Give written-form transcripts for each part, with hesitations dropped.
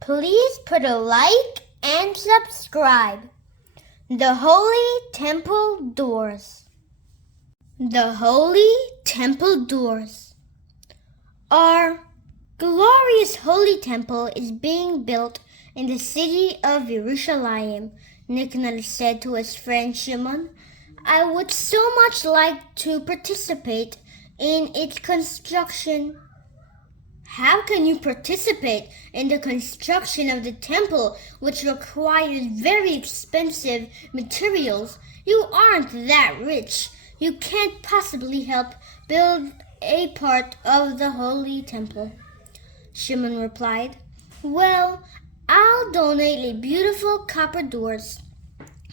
Please put a like and subscribe. The Holy Temple Doors. The Holy Temple Doors. Our glorious Holy Temple is being built in the city of Jerusalem, Nicanor said to his friend Shimon. I would so much like to participate in its construction. How can you participate in the construction of the temple, which requires very expensive materials? You aren't that rich. You can't possibly help build a part of the holy temple. Shimon replied, Well, I'll donate a beautiful copper doors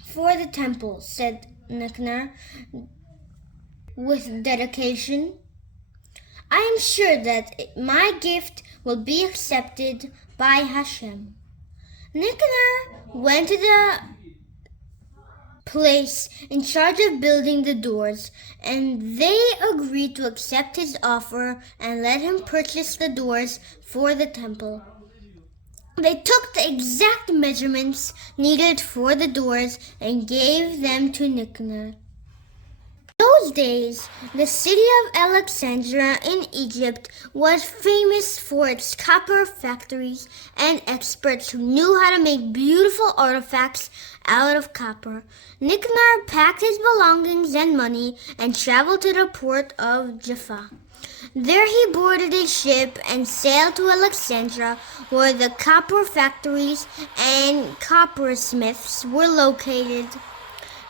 for the temple, said Nicanor with dedication. I am sure that my gift will be accepted by Hashem. Nicanor went to the place in charge of building the doors, and they agreed to accept his offer and let him purchase the doors for the temple. They took the exact measurements needed for the doors and gave them to Nicanor. In those days, the city of Alexandria in Egypt was famous for its copper factories and experts who knew how to make beautiful artifacts out of copper. Nicanor packed his belongings and money and traveled to the port of Jaffa. There he boarded a ship and sailed to Alexandria, where the copper factories and coppersmiths were located.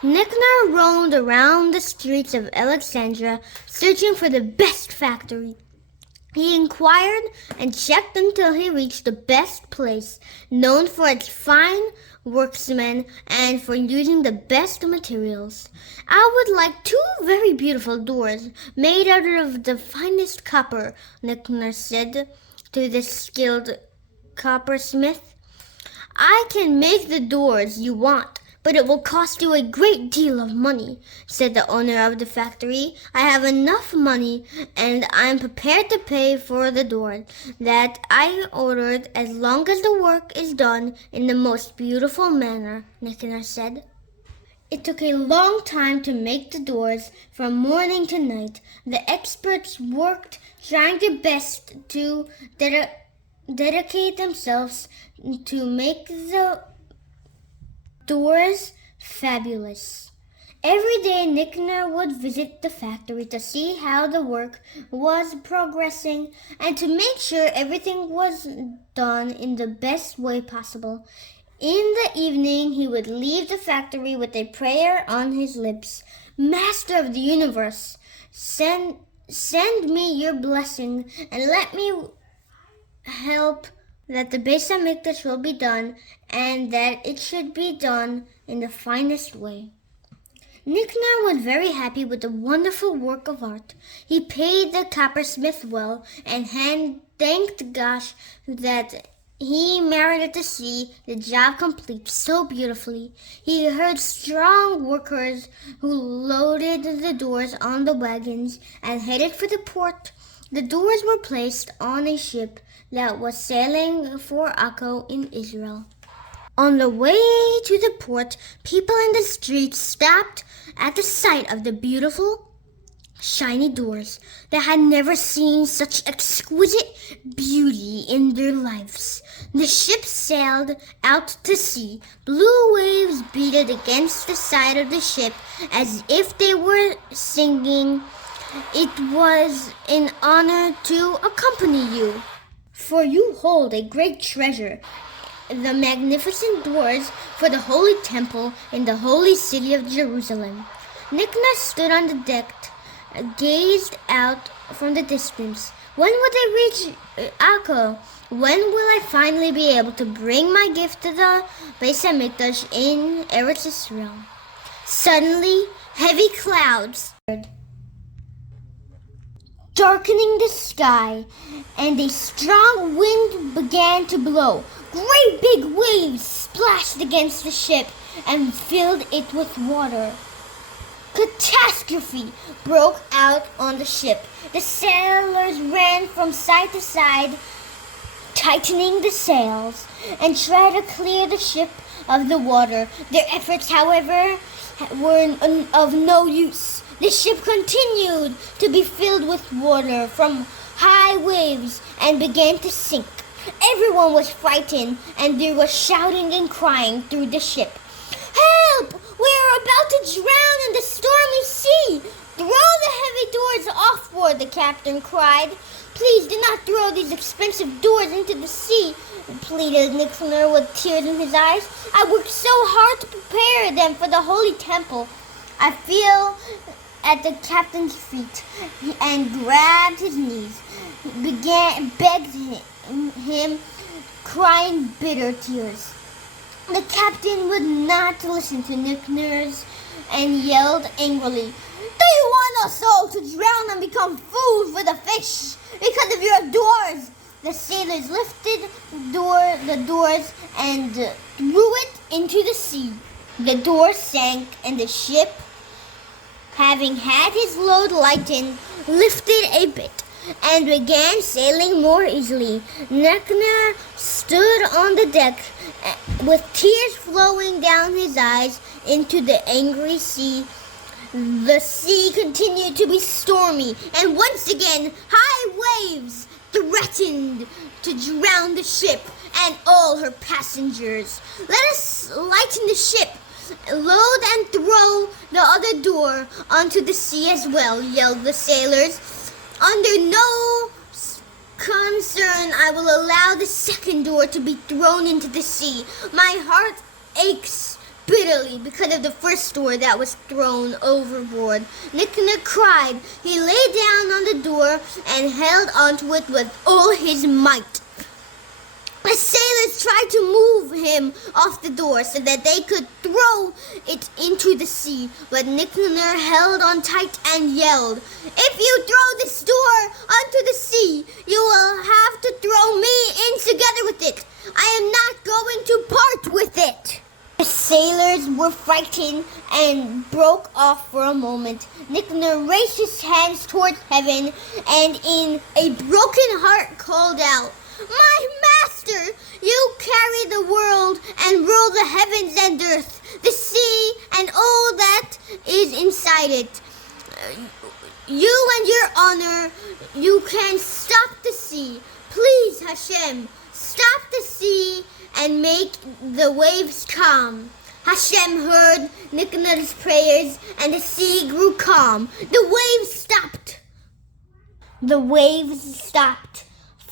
Nicanor roamed around the streets of Alexandria, searching for the best factory. He inquired and checked until he reached the best place, known for its fine workmen and for using the best materials. I would like 2 very beautiful doors made out of the finest copper, Nicanor said to the skilled coppersmith. I can make the doors you want, but it will cost you a great deal of money, said the owner of the factory. I have enough money, and I am prepared to pay for the door that I ordered as long as the work is done in the most beautiful manner, Nicanor said. It took a long time to make the doors, from morning to night. The experts worked, trying their best to dedicate themselves to make the doors fabulous. Every day Nicanor would visit the factory to see how the work was progressing and to make sure everything was done in the best way possible. In the evening he would leave the factory with a prayer on his lips. Master of the universe, send me your blessing and let me help that the Beis HaMikdash will be done, and that it should be done in the finest way. Nicanor was very happy with the wonderful work of art. He paid the coppersmith well and thanked Gosh that he merited to see the job complete so beautifully. He heard strong workers who loaded the doors on the wagons and headed for the port. The doors were placed on a ship that was sailing for Akko in Israel. On the way to the port, people in the streets stopped at the sight of the beautiful, shiny doors. They had never seen such exquisite beauty in their lives. The ship sailed out to sea. Blue waves beat against the side of the ship as if they were singing, It was an honor to accompany you, for you hold a great treasure, the magnificent doors for the holy temple in the holy city of Jerusalem. Nicanor stood on the deck, gazed out from the distance. When will they reach Akko? When will I finally be able to bring my gift to the Beis HaMikdash in Eretz Israel? Suddenly, heavy clouds darkening the sky, and a strong wind began to blow. Great big waves splashed against the ship and filled it with water. Catastrophe broke out on the ship. The sailors ran from side to side, tightening the sails and try to clear the ship of the water. Their efforts, however, were of no use. The ship continued to be filled with water from high waves and began to sink. Everyone was frightened, and there was shouting and crying through the ship. "Help! We are about to drown in the stormy sea! Throw the heavy doors offboard," the captain cried. "Please do not throw these expensive doors into the sea," pleaded Nicanor with tears in his eyes. "I worked so hard to prepare them for the holy temple." I fell at the captain's feet and grabbed his knees, begged him, crying bitter tears. The captain would not listen to Nicanor and yelled angrily, "Do you want us all to drown and become food for the fish because of your doors?" The sailors lifted the doors and threw it into the sea. The doors sank, and the ship, having had his load lightened, lifted a bit and began sailing more easily. Nicanor stood on the deck with tears flowing down his eyes into the angry sea. The sea continued to be stormy, and once again high waves threatened to drown the ship and all her passengers. "Let us lighten the ship, load and throw the other door onto the sea as well," yelled the sailors. "Under no concern I will allow the second door to be thrown into the sea. My heart aches bitterly because of the first door that was thrown overboard." Nicanor cried. He lay down on the door and held onto it with all his might. The sailors tried to move him off the door so that they could throw it into the sea, but Nicanor held on tight and yelled, "If you throw this door onto the sea, you will have to throw me in together with it. I am not going to part with it." The sailors were frightened and broke off for a moment. Nicanor raised his hands towards heaven and in a broken heart called out, "My master, you carry the world and rule the heavens and earth, the sea and all that is inside it. You and your honor, you can stop the sea. Please, Hashem, stop the sea and make the waves calm." Hashem heard Nicanor's prayers, and the sea grew calm. The waves stopped,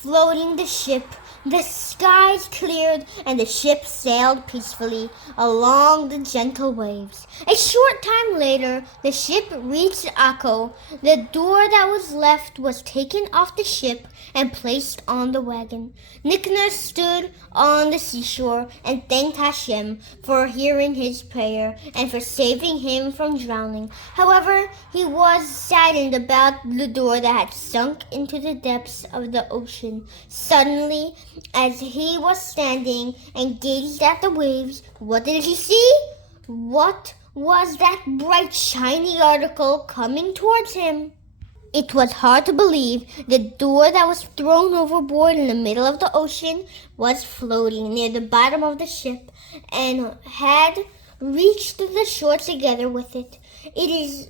floating the ship. The skies cleared, and the ship sailed peacefully along the gentle waves. A short time later, the ship reached Akko. The door that was left was taken off the ship and placed on the wagon. Nicanor stood on the seashore and thanked Hashem for hearing his prayer and for saving him from drowning. However, he was saddened about the door that had sunk into the depths of the ocean. Suddenly, as he was standing and gazed at the waves, what did he see? What was that bright, shiny article coming towards him? It was hard to believe. The door that was thrown overboard in the middle of the ocean was floating near the bottom of the ship and had reached the shore together with it. It is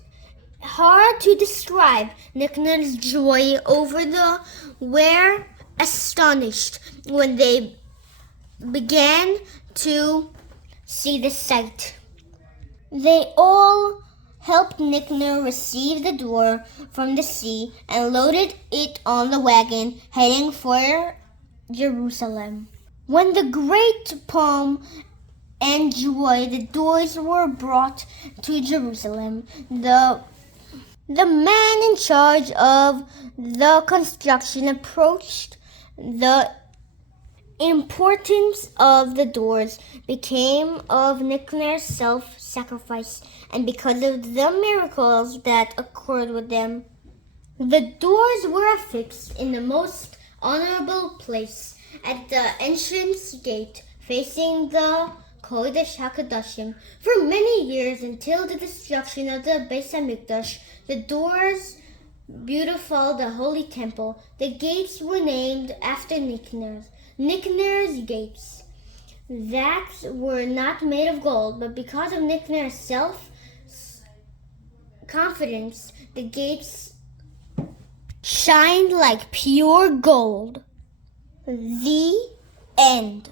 hard to describe Nicanor's joy over the were astonished when they began to see the sight. They all helped Nicanor receive the door from the sea and loaded it on the wagon heading for Jerusalem. When the great pomp and joy the doors were brought to Jerusalem, the man in charge of the construction approached. The importance of the doors became of Nicanor's self-sacrifice, and because of the miracles that occurred with them. The doors were affixed in the most honorable place at the entrance gate facing the Kodesh HaKodashim. For many years, until the destruction of the Beis HaMikdash, the doors beautified the holy temple. The gates were named after Nicanor. Nickner's gates that were not made of gold, but because of Nickner's self-confidence, the gates shined like pure gold. The end.